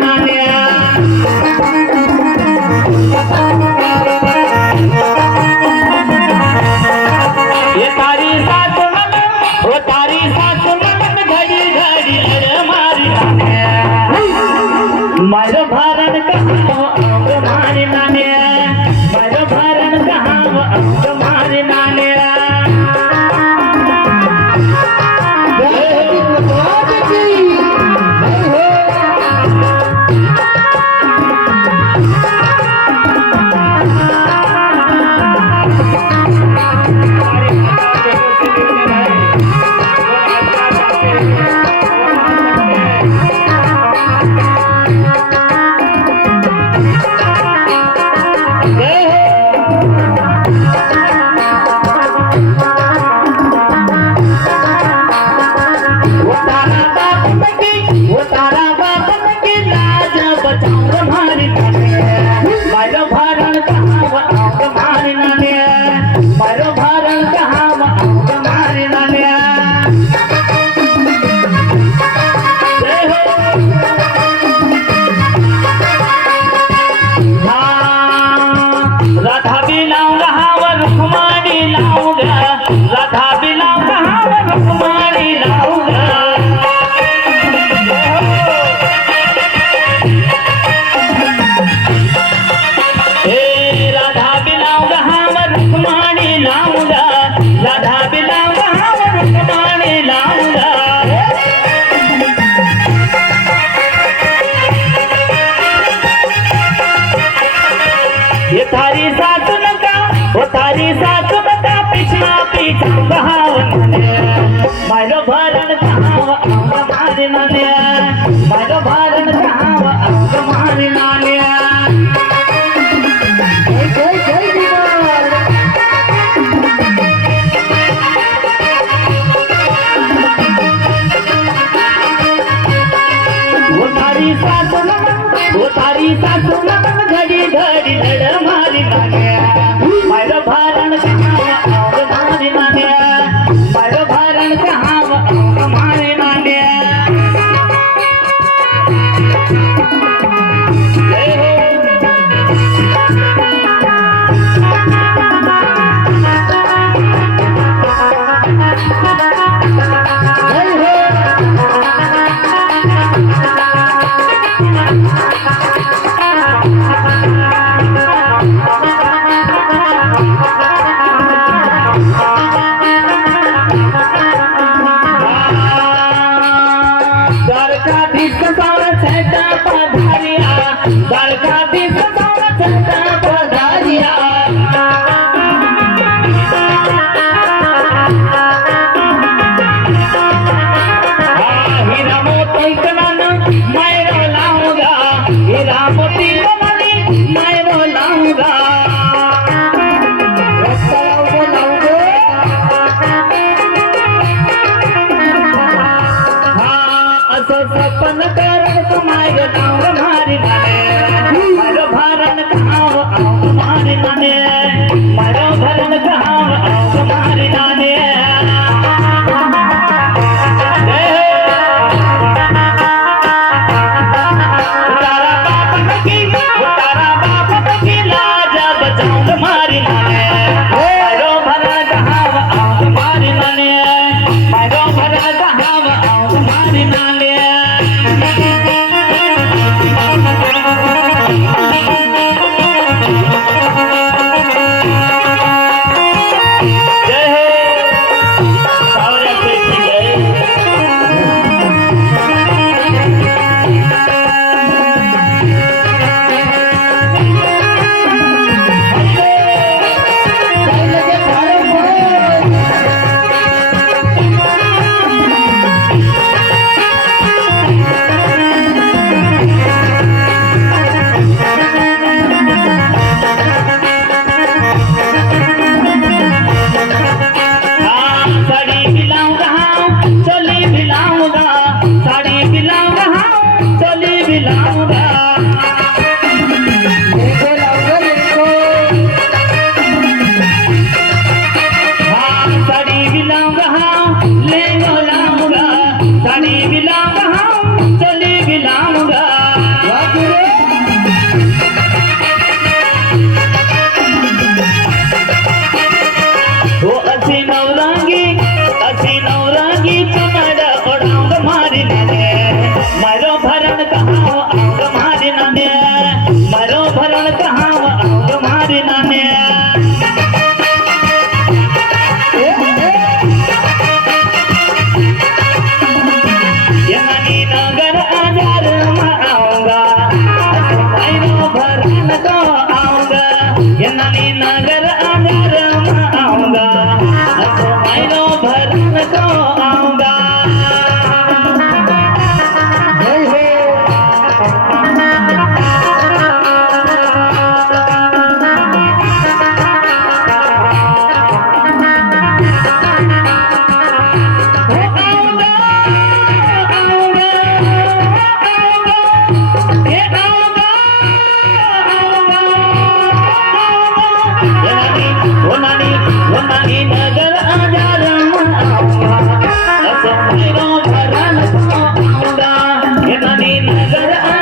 नाण्या ये तारी सासू ननद ओ तारी सासू ननद घडी घडी लड़ मारी नाण्या माझं भारण कहाव अंग मारी नाण्या माझं भारण कहाव अंग मारी नाण्या थारी सासू नका पिछला पीछा बहाव माझं भारण कहाव अंग मारी नाण्या माझं भारण कहाव अंग मारी नाण्या ओ थारी सासू ननद घडी घडी लड़ मारी नाण्या माझं भारण कहाव अंग मारी नाण्या माझं भारण कहाव अंग मारी नाण्या सपन करण तुम्हारे नाव मारी नाने मारो भरण कहाव अंग मारी नाने मारो भरण कहाव अंग मारी नाने तारा बाप की लाज बचाऊंग मारी नाने मारो भरण कहाव अंग मारी नाने मारो भरण कहाव अंग मारी नाने नानी नगर आंगन में आऊंगा असो मायरो भरन को आऊंगा नानी नगर आंगन में आऊंगा असो मायरो भरन को आऊंगा नानी नगर